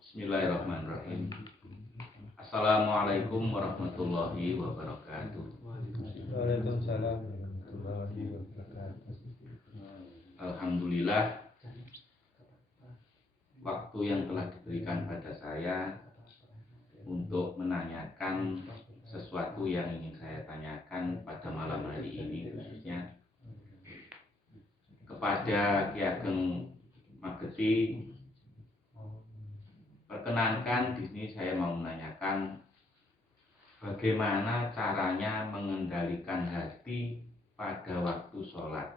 Bismillahirrahmanirrahim. Assalamualaikum warahmatullahi wabarakatuh. Waalaikumsalam warahmatullahi wabarakatuh. Alhamdulillah, waktu yang telah diberikan pada saya untuk menanyakan sesuatu yang ingin saya tanyakan pada malam hari ini, khususnya kepada Ki Ageng Mageti. Perkenankan di sini saya mau menanyakan bagaimana caranya mengendalikan hati pada waktu sholat.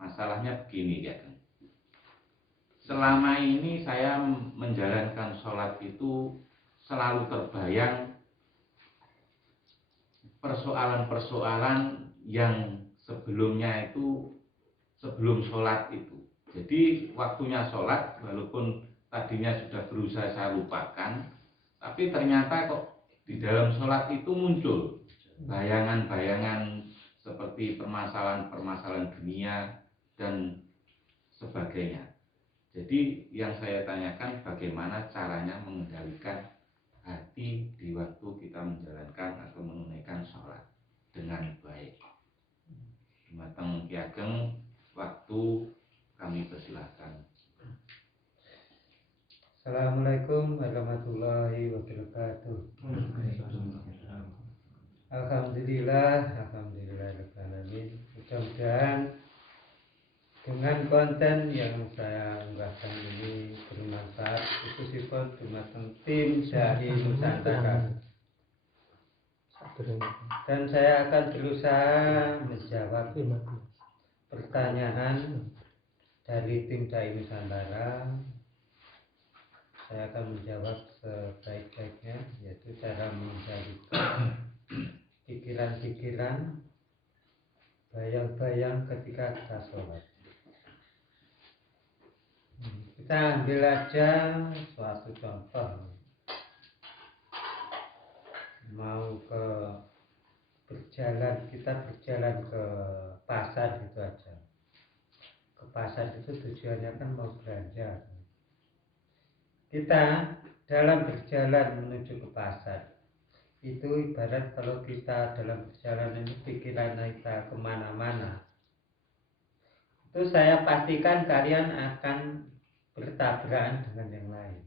Masalahnya begini, ya kan? Selama ini saya menjalankan sholat itu selalu terbayang persoalan-persoalan yang sebelumnya itu, sebelum sholat itu. Jadi waktunya sholat, walaupun tadinya sudah berusaha saya lupakan, tapi ternyata kok di dalam sholat itu muncul bayangan-bayangan seperti permasalahan-permasalahan dunia dan sebagainya. Jadi yang saya tanyakan bagaimana caranya mengendalikan hati di waktu kita menjalankan atau menunaikan sholat dengan baik. Dumateng Ki Ageng, waktu kami persilahkan. Assalamualaikum warahmatullahi wabarakatuh. Alhamdulillahirrahmanirrahim. Mudah-mudahan dengan konten yang saya unggahkan ini bermanfaat, khususipun dumateng tim dari Nusantara. Dan saya akan berusaha menjawab pertanyaan dari tim dari Nusantara. Saya akan menjawab sebaik-baiknya, yaitu cara mengendalikan pikiran-pikiran, bayang-bayang ketika kita sholat. Kita ambil aja suatu contoh. Mau kita berjalan ke pasar gitu aja. Ke pasar itu tujuannya kan mau belanja. Kita dalam berjalan menuju ke pasar, itu ibarat kalau kita dalam perjalanan ini pikiran kita kemana-mana, itu saya pastikan kalian akan bertabrakan dengan yang lain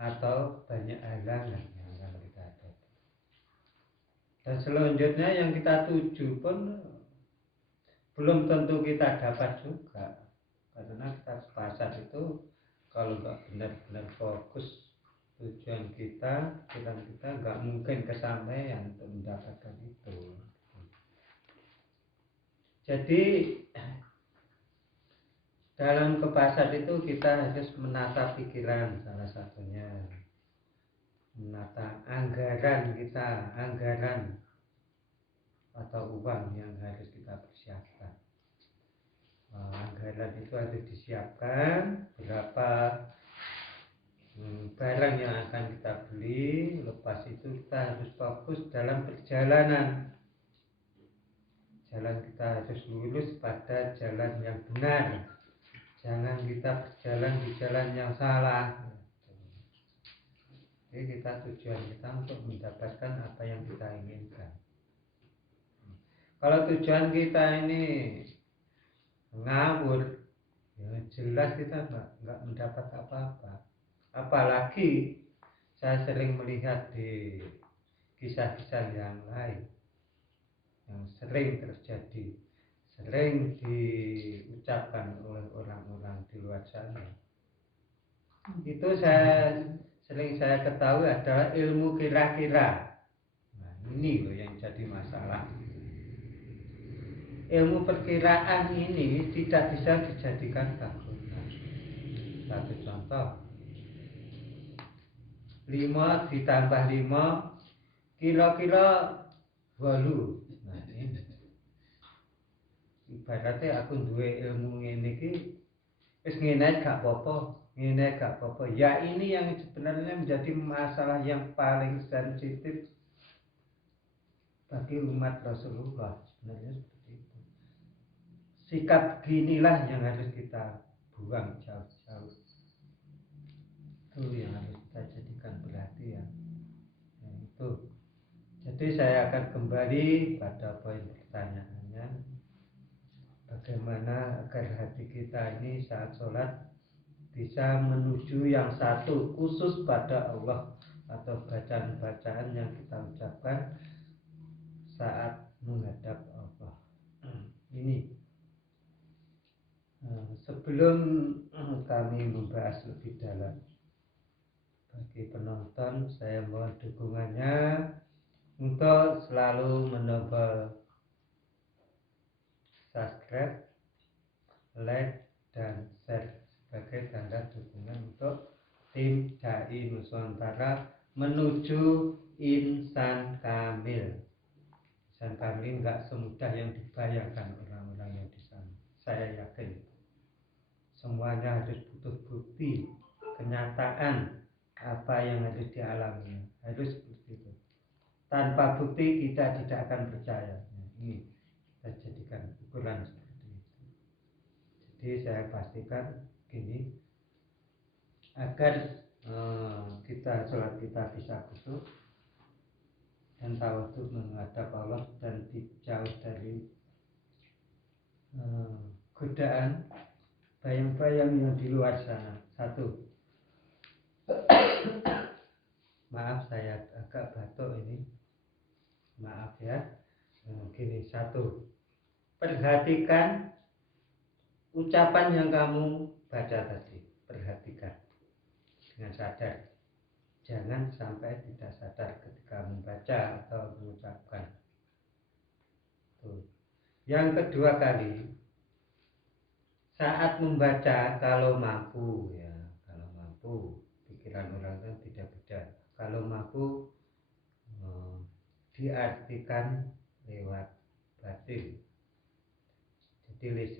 atau banyak halangan yang akan kita hadapi. Dan selanjutnya yang kita tuju pun belum tentu kita dapat juga, karena kita ke pasar itu kalau nggak benar-benar fokus tujuan kita, pikiran kita nggak mungkin kesampaian untuk mendapatkan itu. Jadi dalam ke pasar itu kita harus menata pikiran, salah satunya menata anggaran kita, anggaran atau uang yang harus kita persiapkan. Anggaran itu harus disiapkan berapa barang yang akan kita beli. Lepas itu kita harus fokus dalam perjalanan. Jalan kita harus lurus pada jalan yang benar. Jangan kita berjalan di jalan yang salah. Jadi tujuan kita untuk mendapatkan apa yang kita inginkan. Kalau tujuan kita ini ngawur, ya jelas kita nggak mendapat apa-apa. Apalagi saya sering melihat di kisah-kisah yang lain yang sering terjadi, sering diucapkan oleh orang-orang di luar sana. Itu sering saya ketahui adalah ilmu kira-kira. Nah, ini loh yang jadi masalah. Ilmu perkiraan ini tidak bisa dijadikan takutan. Satu contoh, 5 ditambah 5 kira-kira 8. Nah, ini ibaratnya aku duwe ilmu ngene iki wis ngene gak apa-apa, ngene gak apa-apa. Ya ini yang sebenarnya menjadi masalah yang paling sensitif bagi umat Rasulullah sebenarnya. Sikap beginilah yang harus kita buang jauh-jauh. Itu yang harus kita jadikan perhatian. Nah, itu. Jadi saya akan kembali pada poin pertanyaannya, bagaimana agar hati kita ini saat sholat bisa menuju yang satu, khusus pada Allah, atau bacaan-bacaan yang kita ucapkan saat menghadap Allah. Ini sebelum kami membahas lebih dalam, bagi penonton saya mohon dukungannya untuk selalu menambah subscribe, like, dan share sebagai tanda dukungan untuk tim Dai Nusantara menuju insan kamil. Insan kamil nggak semudah yang dibayangkan orang-orang yang di sana. Saya yakin semuanya harus butuh bukti, kenyataan apa yang harus dialami, harus seperti itu. Tanpa bukti kita tidak akan percaya. Nah, ini kita jadikan ukuran seperti itu. Jadi saya pastikan gini, agar sholat kita bisa khusyuk dan tawadhu menghadap Allah dan jauh dari godaan bayang-bayang yang di luar sana. Satu, maaf saya agak batuk ini, maaf ya. Gini, satu, perhatikan ucapan yang kamu baca tadi, perhatikan dengan sadar. Jangan sampai tidak sadar ketika membaca atau mengucapkan. Tuh. Yang kedua kali, saat membaca kalau mampu ya, kalau mampu, pikiran orang kan tidak beda. Kalau mampu diartikan lewat batin. Jadi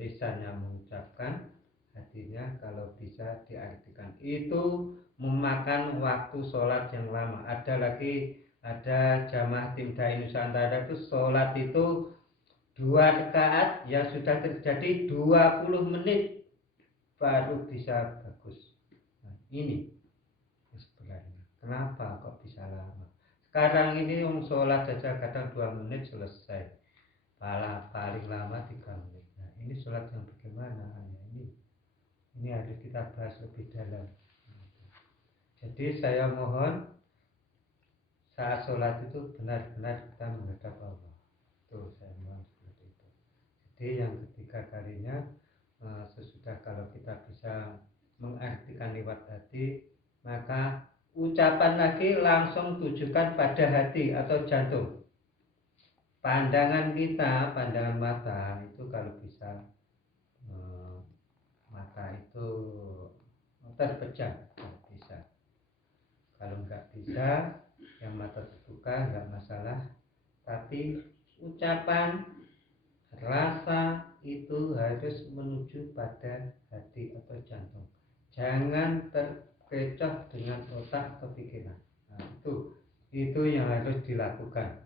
lisannya mengucapkan, hatinya kalau bisa diartikan. Itu memakan waktu sholat yang lama. Ada jamaah tim Dai Nusantara itu sholat itu 2 rakaat yang sudah terjadi 20 menit baru bisa bagus. Nah, ini sebenarnya kenapa kok bisa lama. Sekarang ini sholat saja kadang 2 menit selesai, paling lama 3 menit. Nah, ini sholat yang bagaimana? Ini harus kita bahas lebih dalam. Jadi saya mohon saat sholat itu benar-benar kita menghadap Allah. Itu saya mohon seperti itu. Jadi yang ketiga kalinya, sesudah kalau kita bisa mengartikan lewat hati, maka ucapan lagi langsung tujukan pada hati atau jantung. Pandangan kita, pandangan mata itu kalau bisa mata itu terpejam, kalau bisa. Kalau nggak bisa, yang mata terbuka nggak masalah. Tapi ucapan, rasa itu harus menuju pada hati atau jantung. Jangan terkecoh dengan otak atau pikiran. Nah, itu yang harus dilakukan.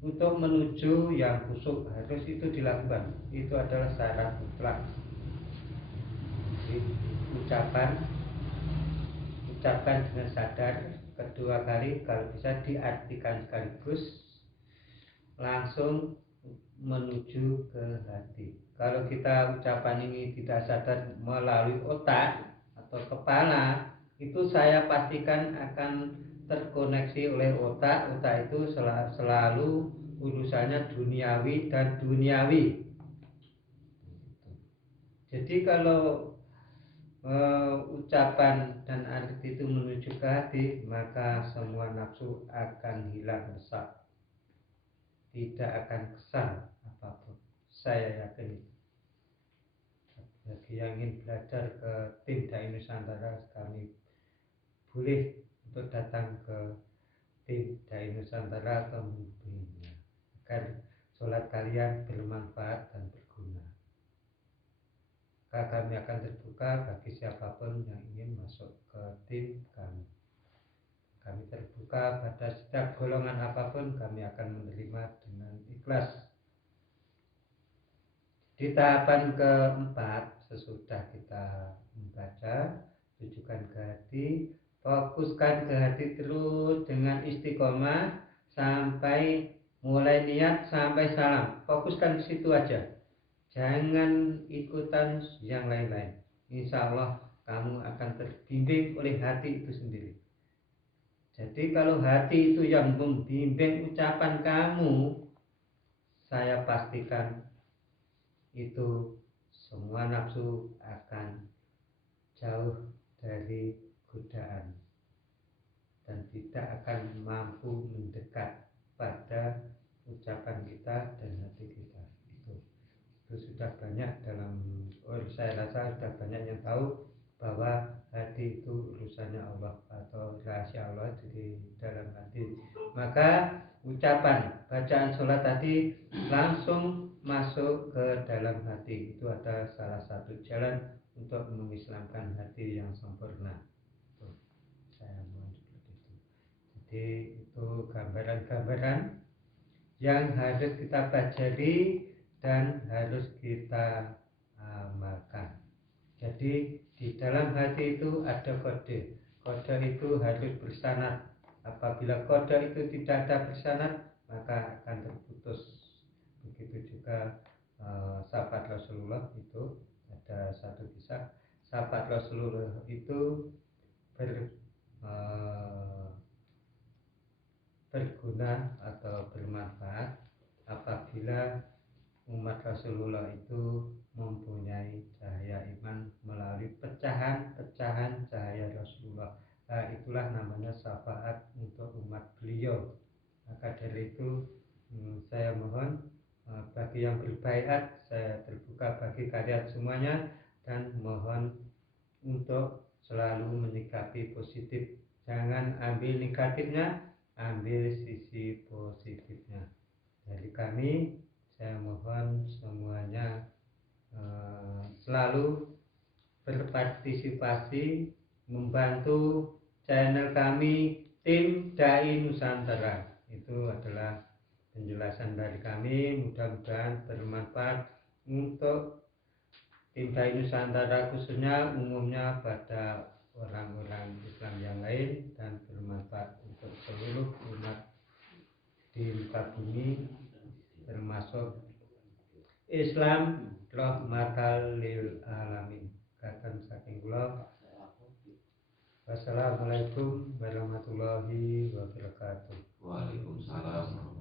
Untuk menuju yang khusyuk harus itu dilakukan. Itu adalah syarat mutlak. Jadi, ucapkan dengan sadar. Kedua kali kalau bisa diartikan sekaligus, langsung menuju ke hati. Kalau kita ucapan ini tidak sadar melalui otak atau kepala, itu saya pastikan akan terkoneksi oleh otak. Otak itu selalu urusannya duniawi dan duniawi. Jadi kalau ucapan dan arti itu menuju ke hati, maka semua nafsu akan hilang rusak, tidak akan kesan apapun. Saya yakin. Bagi yang ingin belajar ke tim Dai Nusantara, kami boleh untuk datang ke tim Dai Nusantara atau menghubunginya agar sholat kalian bermanfaat dan berguna. Maka kami akan terbuka bagi siapapun yang ingin masuk ke tim kami. Kami terbuka pada setiap golongan apapun, kami akan menerima dengan ikhlas. Di tahapan keempat, sesudah kita membaca, tujukan ke hati, fokuskan ke hati terus dengan istiqomah sampai mulai niat sampai salam. Fokuskan ke situ aja, jangan ikutan yang lain-lain. Insya Allah kamu akan terbimbing oleh hati itu sendiri. Jadi kalau hati itu yang membimbing ucapan kamu, saya pastikan itu semua nafsu akan jauh dari godaan dan tidak akan mampu mendekat pada ucapan kita dan hati kita. Itu sudah banyak saya rasa sudah banyak yang tahu bahwa hati itu urusannya Allah atau rahasia Allah di dalam hati. Maka ucapan bacaan sholat tadi langsung masuk ke dalam hati. Itu ada salah satu jalan untuk mengislamkan hati yang sempurna. Saya mohon seperti itu. Jadi itu gambaran-gambaran yang harus kita pelajari dan harus kita amalkan. Jadi di dalam hati itu ada kode. Kode itu harus bersanad. Apabila kode itu tidak ada bersanad, maka akan terputus. Begitu juga sahabat Rasulullah itu ada satu kisah. Sahabat Rasulullah itu berguna atau bermanfaat apabila umat Rasulullah itu mempunyai cahaya iman melalui pecahan-pecahan cahaya Rasulullah. Itulah namanya syafaat untuk umat beliau. Maka dari itu saya mohon bagi yang berbaiat, saya terbuka bagi kalian semuanya dan mohon untuk selalu menyikapi positif. Jangan ambil negatifnya, ambil sisi positifnya. Dari kami, saya mohon semuanya selalu berpartisipasi membantu channel kami tim Dai Nusantara. Itu adalah penjelasan dari kami, mudah-mudahan bermanfaat untuk tim Dai Nusantara khususnya, umumnya pada orang-orang Islam yang lain, dan bermanfaat untuk seluruh umat di muka bumi termasuk Islam rahmatal lil alamin. Katakan saking kula. Wassalamualaikum warahmatullahi wabarakatuh. Waalaikumsalam.